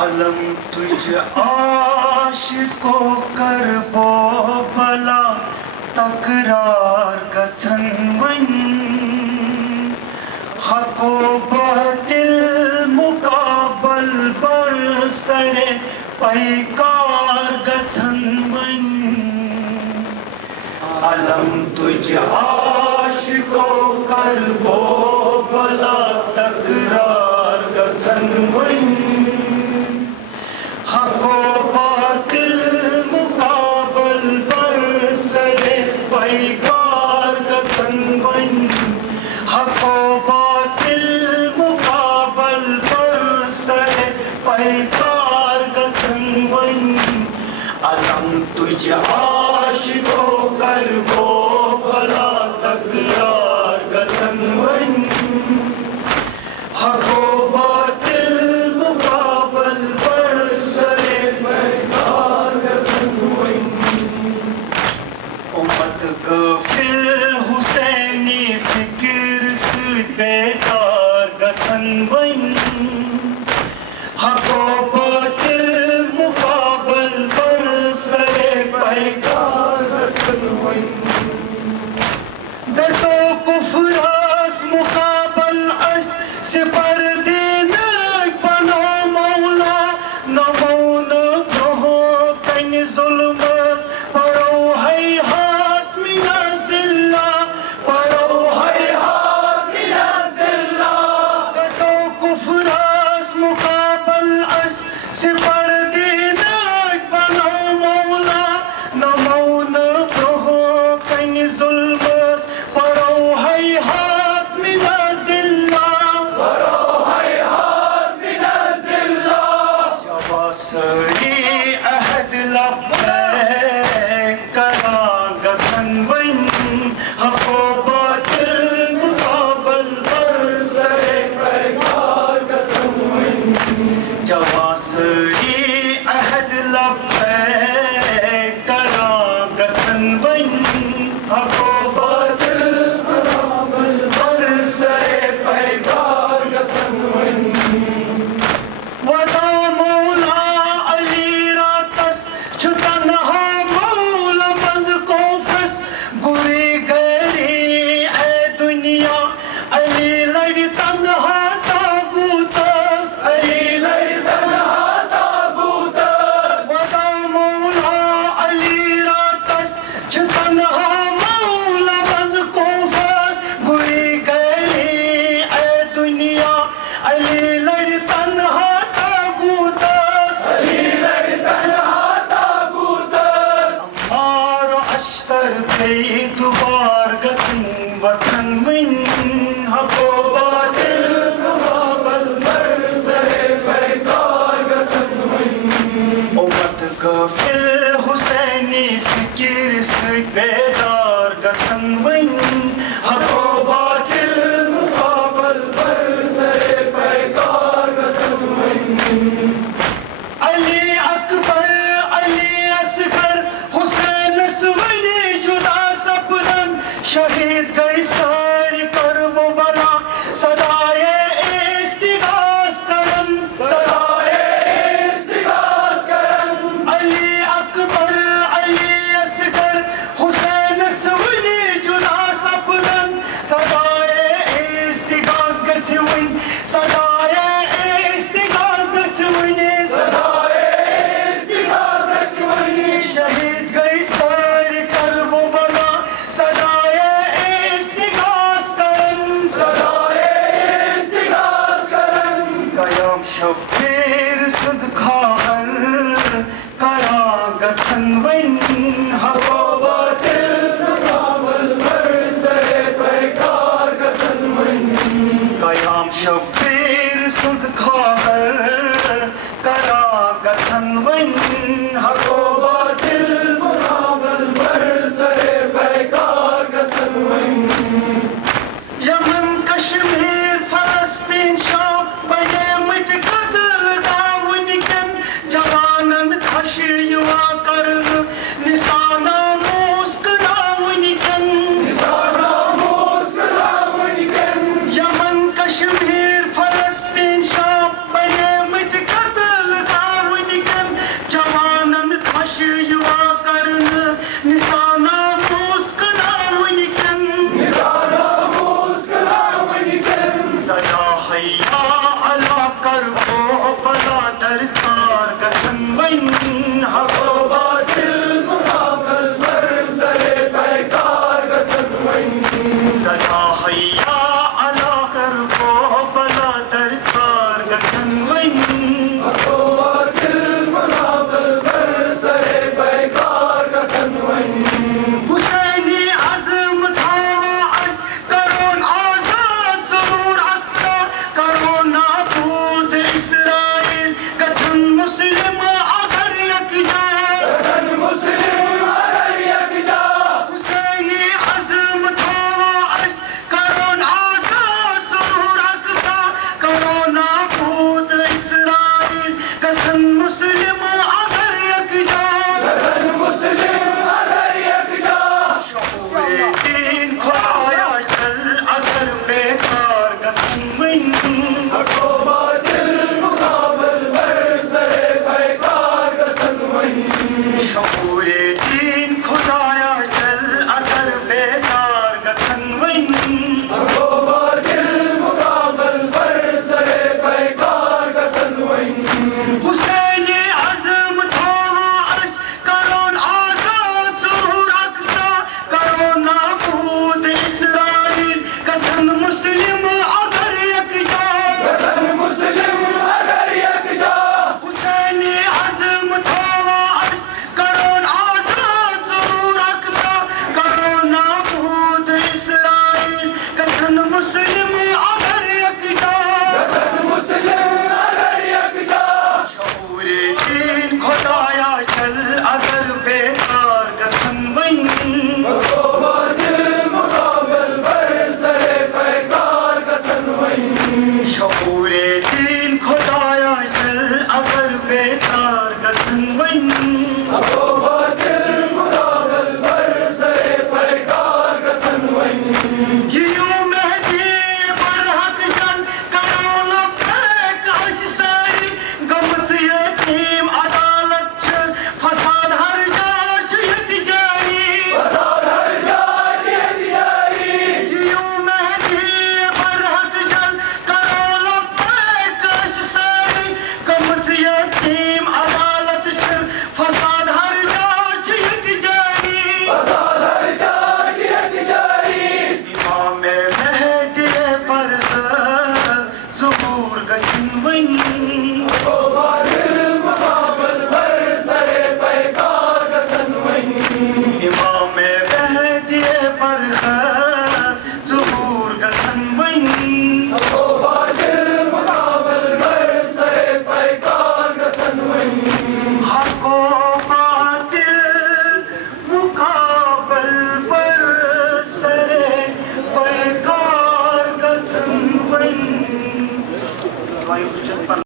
علم تجھ عاشقو کربو بلا تقرار گژھن وۄنۍ حق و باطل مقابل برسرِ پیکار گژھن وۄنۍ علم تجھ عاشقو کربو بلا تقرار گژھن وۄنۍ حق و باطل مقابل برسرِ پیکار گژھن وۄنۍ حق و باطل مقابل برسرِ پیکار گژھن وۄنۍ علم تجھ عاشقو کربو بلا تقرار گژھن وۄنۍ حق و باطل مقابل برسرِ پیکار گژھن وۄنۍ اُمت غافل حسینی فکر سۭتۍ بیدار گژھن وۄنۍ حق و باطل مقابل برسرِ پیکار گژھن وۄنۍ ڈٹو کفرس مقابل اسہِ سپر دیٖنٕکۍ بنو مولا نمو نہٕ برٛونٛہہ کنہِ ظُلمس پرو ہیہات من الذلہ پرو ہیہات من الذلہ ڈٹو کفرس مقابل اسہِ سپر دیٖنٕکۍ بنو مولا نمو نہٕ برٛونٛہہ کنہِ ظُلمس پرو ہیہات من الذلہ سٲری عہد لبیک کران گژھن وۄنۍ حق و باطل مقابل برسرِ پیکار گژھن وۄنۍ جوان سٲری عہد لبیک کران گژھن وۄنۍ حق و باطل مقابل برسرِ پیکار گژھن وۄنۍ دوبار گژھن وطن وۄنۍ حق و باطل مقابل برسرِ پیکار گژھن وۄنۍ اُمت غافل حسینی فکر سۭتۍ بیدار گژھن وۄنۍ حق و باطل مقابل برسرِ پیکار گژھن وۄنۍ علی اکبر علی اصغر حسینس وۄنۍ جدا سپدن شہید گئی ساری کرب و بلا صدائے استغاث کرن صدائے استغاث کرن علی اکبر علی اصغر حسینس وۄنۍ جدا سپدن صدائے استغاث گژھِ وۄنۍ صدائے استغاث گژھِ وۄنۍ صدائے استغاث گژھِ وۄنۍ شہید گئی ساری کرب و بلا صدائے استغاث کرن صدائے استغاث کرن قیام شبیر سٕنٛز خواہر کران گژھن وۄنۍ حق و باطل مقابل برسرِ پیکار گژھن وۄنۍ قیام شبیر سٕنٛز خواہر کران گژھن وۄنۍ حق و باطل مقابل برسرِ پیکار گژھن وۄنۍ یمن کشمیر فلسطین شام بنیمٕتۍ قتل گاہ وٕنکٮ۪ن جوانن خش یِوان کرنہٕ نثار ناموس کٕنان وٕنکٮ۪ن نثار ناموس کٕنان وٕنکٮ۪ن یمن کشمیر فلسطین شام بنیمٕتۍ قتل گاہ گژھن مسلم اگر یکجا شعور دین خدایا چل اگر بیدار گژھن وۄنۍ شعور دین خدایا چل اگر بیدار گژھن وۄنۍ حسین عزم تھاوا أسۍ کرون آزاد ظہور اقصا کرو نابود اسرائیل گژھن مسلم اگر یکجا حسین عزم تھاوا أسۍ کرون آزاد ظہور اقصا کرو نابود اسرائیل گژھن مسلم اگر یکجا شعور دین خدایا چل اگر بیدار گژھن وۄنۍ شعور دین خدایا چل اگر بیدار گژھن وۄنۍ یِیِو مہدی برحق جل کرو لبیک أسۍ سٲری گٔمٕژ یتیٖم عدالت چھِ فساد ہر جایہِ چھِ ییٚتہِ جٲری یِیِو مہدی برحق جل کرو لبیک أسۍ سٲری گٔمٕژ یتیٖم عدالت چھِ فساد ہر جایہِ چھِ ییٚتہِ جٲری امام مہدی پردٕ ظہوٗر گژھن وۄنۍ امام مہدی پردٕ ظہوٗر گژھن وۄنۍ حق و باطل مقابل بر سر پیکار گژھن وۄنۍ